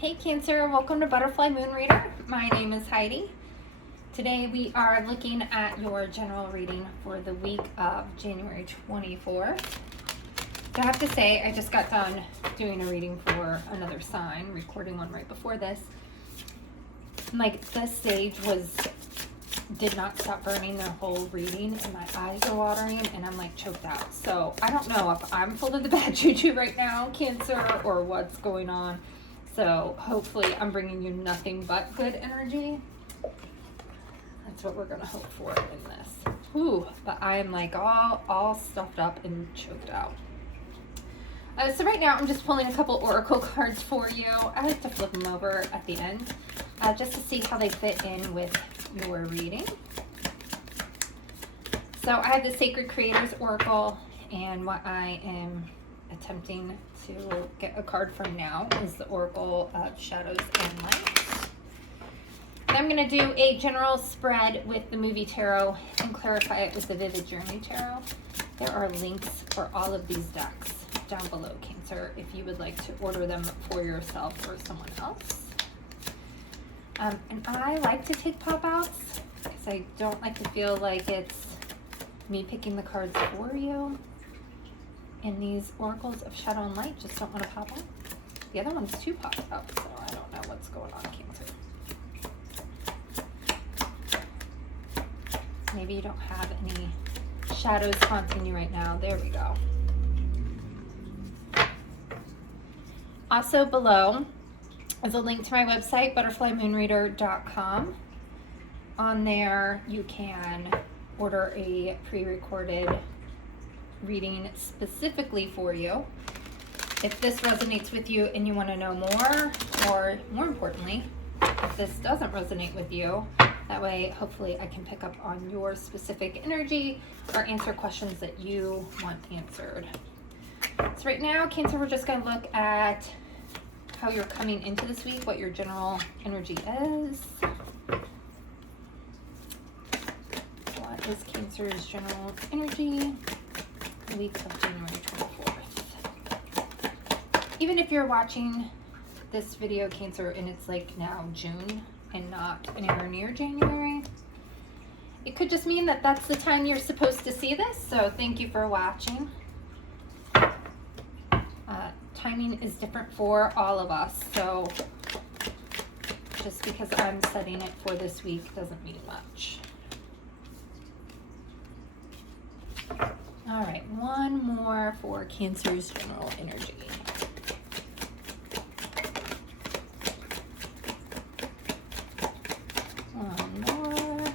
Hey Cancer, welcome to Butterfly Moon Reader. My name is Heidi. Today we are looking at your general reading for the week of January 24th. I have to say, I just got done doing a reading for another sign, recording one right before this. Like, the sage did not stop burning their whole reading, and my eyes are watering, and I'm like choked out. So I don't know if I'm full of the bad juju right now, Cancer, or what's going on. So hopefully I'm bringing you nothing but good energy. That's what we're gonna hope for in this. Ooh, but I am like all stuffed up and choked out. So right now I'm just pulling a couple oracle cards for you. I like to flip them over at the end just to see how they fit in with your reading. So I have the Sacred Creators Oracle, and what I am attempting to get a card from now is the Oracle of Shadows and Light. I'm going to do a general spread with the Movie Tarot and clarify it with the Vivid Journey Tarot. There are links for all of these decks down below, Cancer, if you would like to order them for yourself or someone else. And I like to take pop-outs because I don't like to feel like it's me picking the cards for you. And these Oracles of Shadow and Light just don't want to pop out. The other one's too popped out, so I don't know what's going on, Cancer. Maybe you don't have any shadows haunting you right now. There we go. Also below is a link to my website, butterflymoonreader.com. On there, you can order a pre-recorded reading specifically for you. If this resonates with you and you want to know more, or more importantly, if this doesn't resonate with you, that way hopefully I can pick up on your specific energy or answer questions that you want answered. So right now, Cancer, we're just going to look at how you're coming into this week, what your general energy is. What is Cancer's general energy the week of January 24th? Even if you're watching this video, Cancer, and it's like now June and not anywhere near January, it could just mean that that's the time you're supposed to see this. So thank you for watching. Timing is different for all of us, so just because I'm setting it for this week doesn't mean much. All right, one more for Cancer's general energy. One more.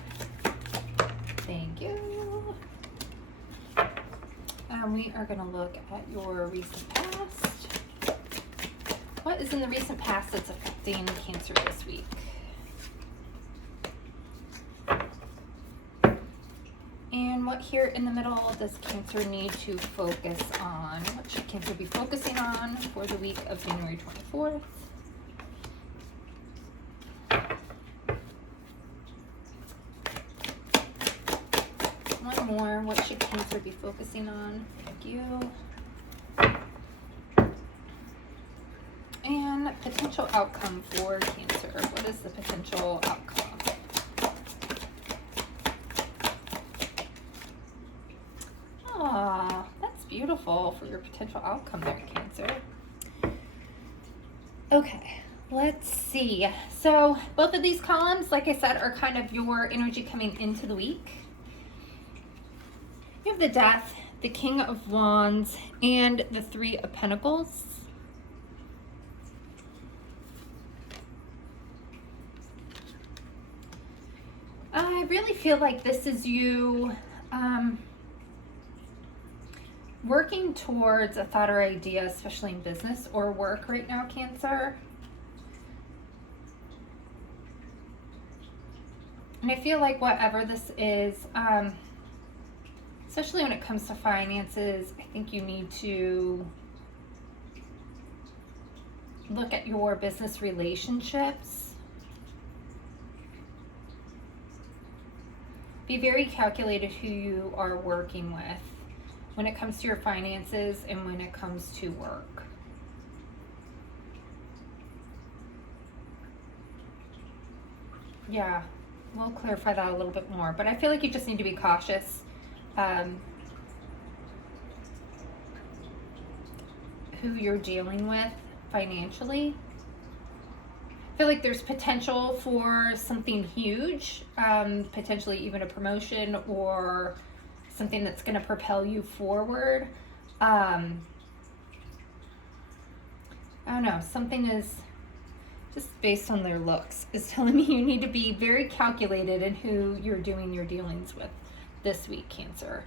Thank you. And we are going to look at your recent past. What is in the recent past that's affecting Cancer this week? And what here in the middle does Cancer need to focus on? What should Cancer be focusing on for the week of January 24th? One more. What should Cancer be focusing on? Thank you. And potential outcome for Cancer. What is the potential outcome? Ah, that's beautiful for your potential outcome there, Cancer. Okay, let's see. So both of these columns, like I said, are kind of your energy coming into the week. You have the Death, the King of Wands, and the Three of Pentacles. I really feel like this is you working towards a thought or idea, especially in business or work right now, Cancer. And I feel like whatever this is, especially when it comes to finances, I think you need to look at your business relationships. Be very calculated who you are working with when it comes to your finances and when it comes to work. Yeah, we'll clarify that a little bit more. But I feel like you just need to be cautious. Who you're dealing with financially. I feel like there's potential for something huge, potentially even a promotion or something that's going to propel you forward. I don't know, something is just based on their looks is telling me you need to be very calculated in who you're doing your dealings with this week, Cancer.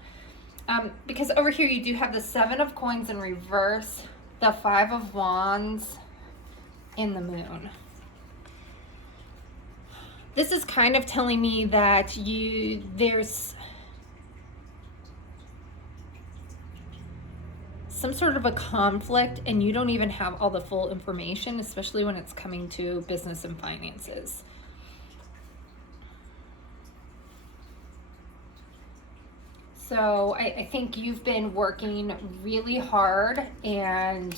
Because over here you do have the 7 of Coins in reverse, the 5 of Wands in the Moon. This is kind of telling me that there's some sort of a conflict and you don't even have all the full information, especially when it's coming to business and finances. So I think you've been working really hard and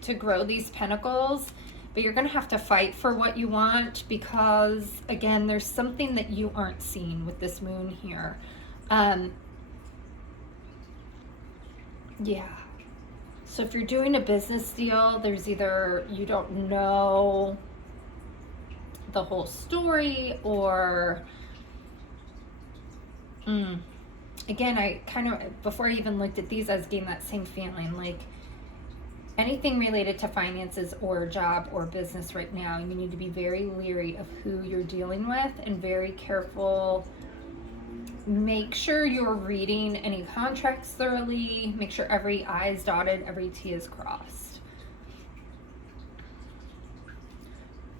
to grow these pentacles, but you're going to have to fight for what you want because, again, there's something that you aren't seeing with this moon here. Yeah. So if you're doing a business deal, there's either you don't know the whole story or... Again, I kind of, before I even looked at these, I was getting that same feeling, like anything related to finances or job or business right now, you need to be very leery of who you're dealing with and very careful. Make sure you're reading any contracts thoroughly. Make sure every I is dotted, every T is crossed.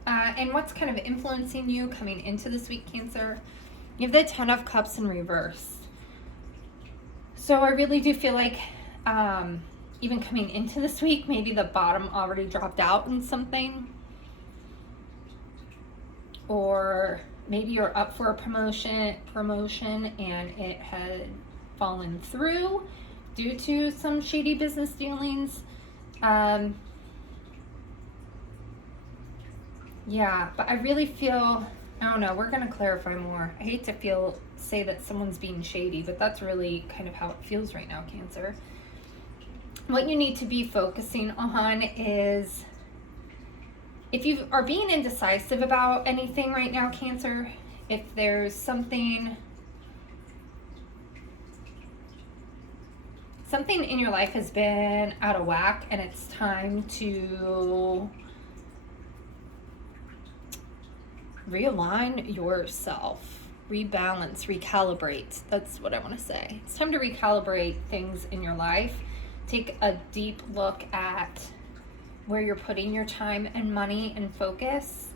And what's kind of influencing you coming into this week, Cancer? You have the 10 of Cups in reverse. So I really do feel like even coming into this week, maybe the bottom already dropped out in something. Or maybe you're up for a promotion and it had fallen through due to some shady business dealings. Yeah, but I really feel... I don't know, we're going to clarify more. I hate to say that someone's being shady, but that's really kind of how it feels right now, Cancer. What you need to be focusing on is if you are being indecisive about anything right now, Cancer, if there's something in your life has been out of whack and it's time to realign yourself, rebalance, recalibrate. That's what I want to say. It's time to recalibrate things in your life. Take a deep look at where you're putting your time and money and focus,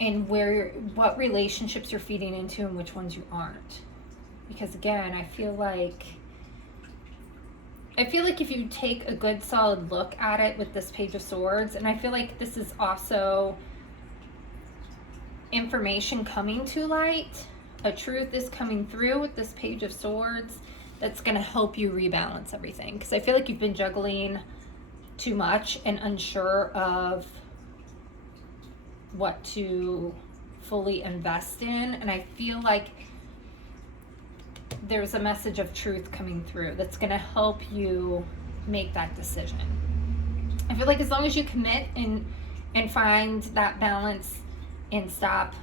and what relationships you're feeding into and which ones you aren't. Because again, I feel like if you take a good solid look at it with this Page of Swords, and I feel like this is also information coming to light, a truth is coming through with this Page of Swords that's going to help you rebalance everything. Because I feel like you've been juggling too much and unsure of what to fully invest in, and I feel like there's a message of truth coming through that's going to help you make that decision. I feel like as long as you commit and find that balance and stop,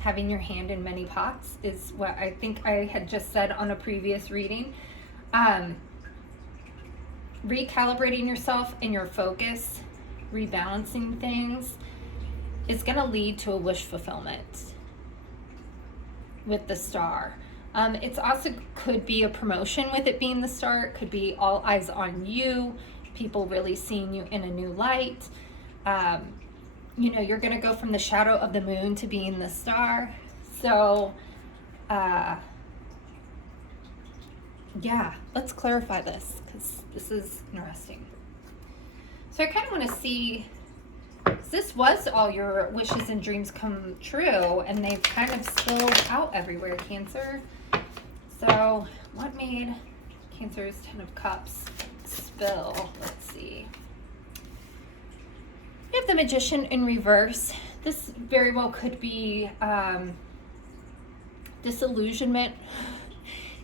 having your hand in many pots, is what I think I had just said on a previous reading. Recalibrating yourself and your focus, rebalancing things, is going to lead to a wish fulfillment with the Star. It's also could be a promotion with it being the Star. It could be all eyes on you, people really seeing you in a new light. You're going to go from the shadow of the moon to being the Star. So, yeah, let's clarify this because this is interesting. So I kind of want to see, this was all your wishes and dreams come true, and they've kind of spilled out everywhere, Cancer. So what made Cancer's 10 of Cups spill? Let's see. We have the Magician in reverse. This very well could be disillusionment.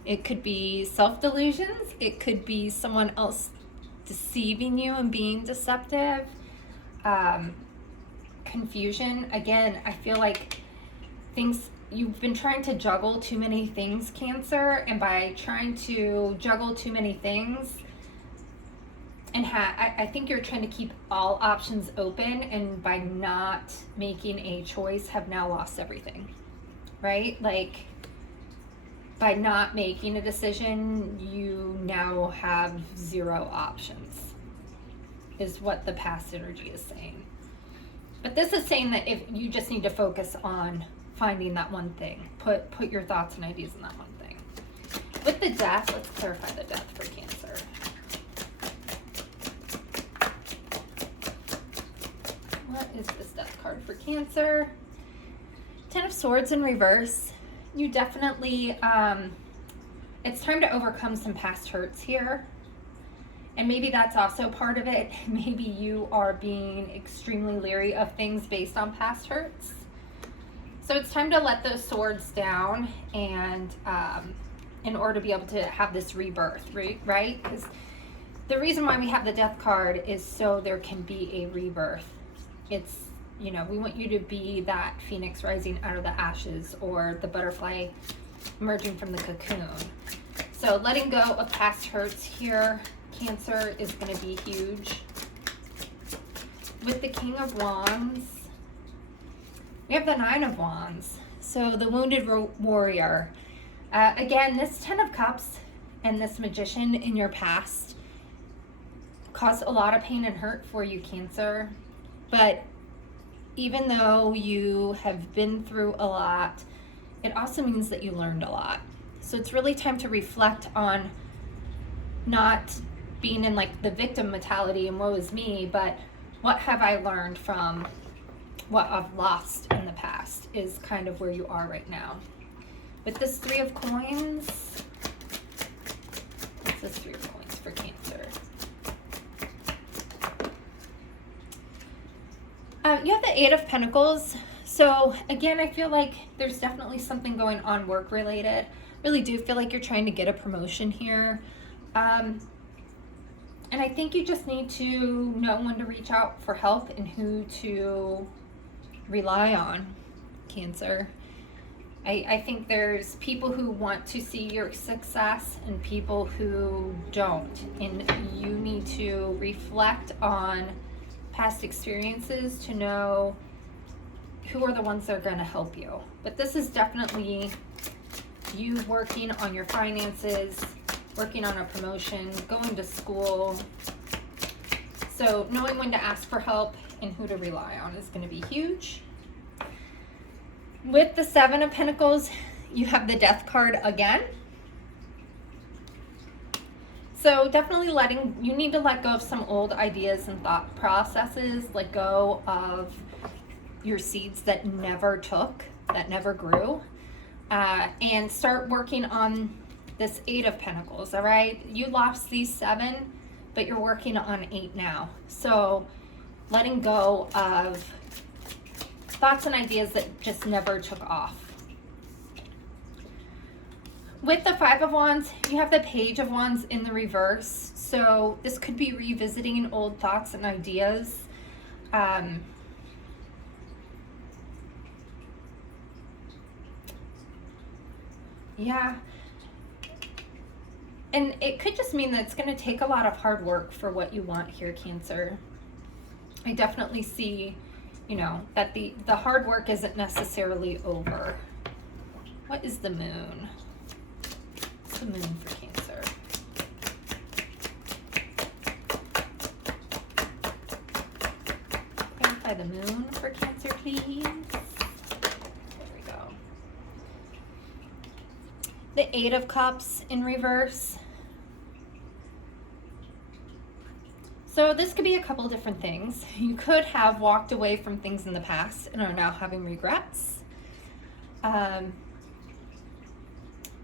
It could be self-delusions. It could be someone else deceiving you and being deceptive. Confusion. Again, I feel like you've been trying to juggle too many things, Cancer, and by trying to juggle too many things, and I think you're trying to keep all options open, and by not making a choice have now lost everything, right? Like, by not making a decision, you now have 0 options, is what the past energy is saying. But this is saying that if you just need to focus on finding that one thing, put your thoughts and ideas in that one thing. With the Death, let's clarify the Death for Cancer. What is this Death card for Cancer? Ten of Swords in reverse. You definitely, it's time to overcome some past hurts here. And maybe that's also part of it. Maybe you are being extremely leery of things based on past hurts. So it's time to let those swords down, and in order to be able to have this rebirth, right? Because the reason why we have the Death card is so there can be a rebirth. It's, you know, we want you to be that phoenix rising out of the ashes, or the butterfly emerging from the cocoon. So letting go of past hurts here, Cancer, is going to be huge. With the King of Wands, we have the Nine of Wands. So the Wounded Warrior. Again, this Ten of Cups and this Magician in your past caused a lot of pain and hurt for you, Cancer. But even though you have been through a lot, it also means that you learned a lot. So it's really time to reflect on not being in like the victim mentality and woe is me, but what have I learned from what I've lost in the past is kind of where you are right now. With this Three of Coins, what's this Three of Coins for Cancer? You have the Eight of Pentacles. So again, I feel like there's definitely something going on work related. Really do feel like you're trying to get a promotion here. And I think you just need to know when to reach out for help and who to rely on, Cancer. I think there's people who want to see your success and people who don't. And you need to reflect on past experiences to know who are the ones that are going to help you. But this is definitely you working on your finances, working on a promotion, going to school. So knowing when to ask for help and who to rely on is going to be huge. With the Seven of Pentacles, you have the Death card again. So definitely you need to let go of some old ideas and thought processes, let go of your seeds that never took, that never grew, and start working on this Eight of Pentacles, all right? You lost these 7, but you're working on 8 now. So letting go of thoughts and ideas that just never took off. With the Five of Wands, you have the Page of Wands in the reverse. So this could be revisiting old thoughts and ideas. Yeah. And it could just mean that it's going to take a lot of hard work for what you want here, Cancer. I definitely see, you know, that the hard work isn't necessarily over. What is the Moon? What's the Moon for Cancer? Clarify the Moon for Cancer, please. There we go. The Eight of Cups in reverse. So this could be a couple different things. You could have walked away from things in the past and are now having regrets.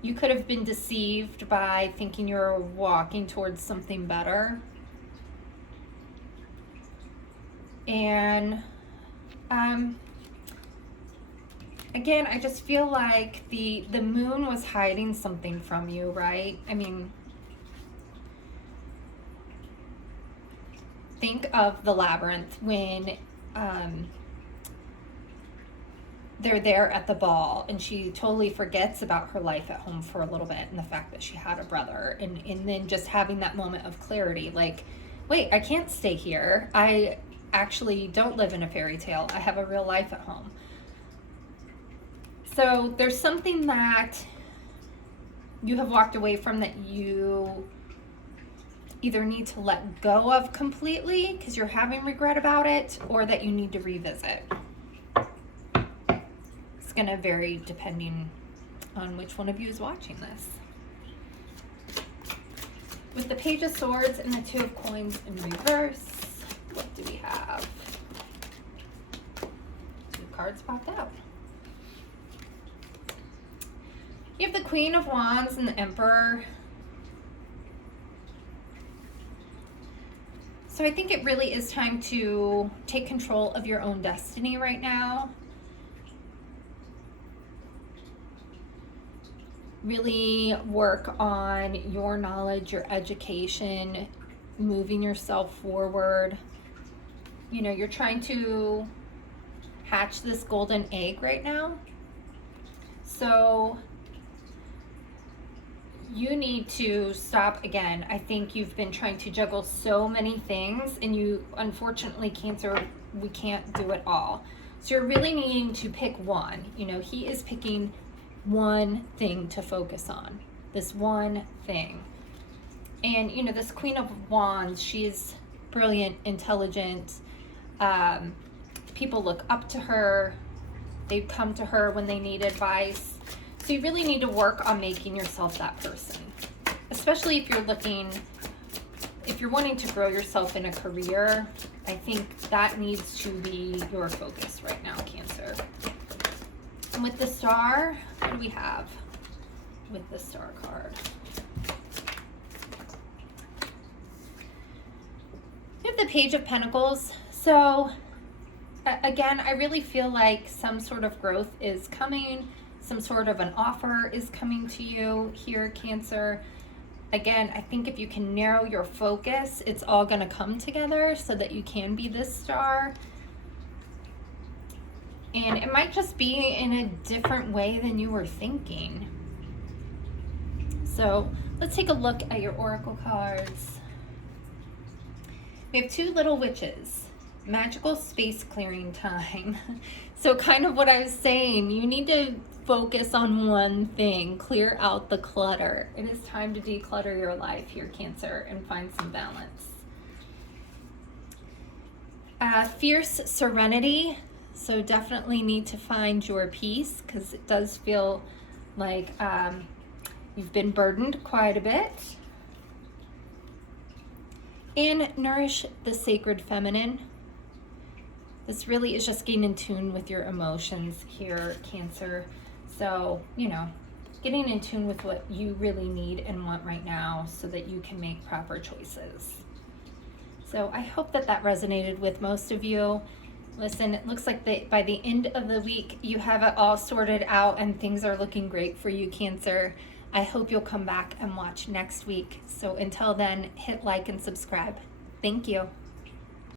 You could have been deceived by thinking you're walking towards something better. And again, I just feel like the moon was hiding something from you, right? I mean, think of the labyrinth when they're there at the ball and she totally forgets about her life at home for a little bit and the fact that she had a brother, and then just having that moment of clarity, like, wait, I can't stay here. I actually don't live in a fairy tale. I have a real life at home. So there's something that you have walked away from that you either need to let go of completely because you're having regret about it, or that you need to revisit. It's going to vary depending on which one of you is watching this. With the Page of Swords and the Two of Coins in reverse, what do we have? Two cards popped out. You have the Queen of Wands and the Emperor. So I think it really is time to take control of your own destiny right now. Really work on your knowledge, your education, moving yourself forward. You know, you're trying to hatch this golden egg right now. So you need to stop again. I think you've been trying to juggle so many things, and you, unfortunately, Cancer, we can't do it all. So you're really needing to pick one. You know, he is picking one thing to focus on, this one thing. And, you know, this Queen of Wands, she's brilliant, intelligent. People look up to her. They come to her when they need advice. So you really need to work on making yourself that person, especially if you're wanting to grow yourself in a career. I think that needs to be your focus right now, Cancer. And with the Star, what do we have with the Star card? We have the Page of Pentacles. So again, I really feel like some sort of growth is coming. Some sort of an offer is coming to you here, Cancer. Again, I think if you can narrow your focus, it's all going to come together so that you can be this star. And it might just be in a different way than you were thinking. So let's take a look at your oracle cards. We have two little witches. Magical space clearing time. So kind of what I was saying, you need to focus on one thing, clear out the clutter. It is time to declutter your life here, Cancer, and find some balance. Fierce serenity. So definitely need to find your peace, because it does feel like you've been burdened quite a bit. And nourish the sacred feminine. This really is just getting in tune with your emotions here, Cancer. So, you know, getting in tune with what you really need and want right now so that you can make proper choices. So I hope that that resonated with most of you. Listen, it looks like by the end of the week, you have it all sorted out and things are looking great for you, Cancer. I hope you'll come back and watch next week. So until then, hit like and subscribe. Thank you.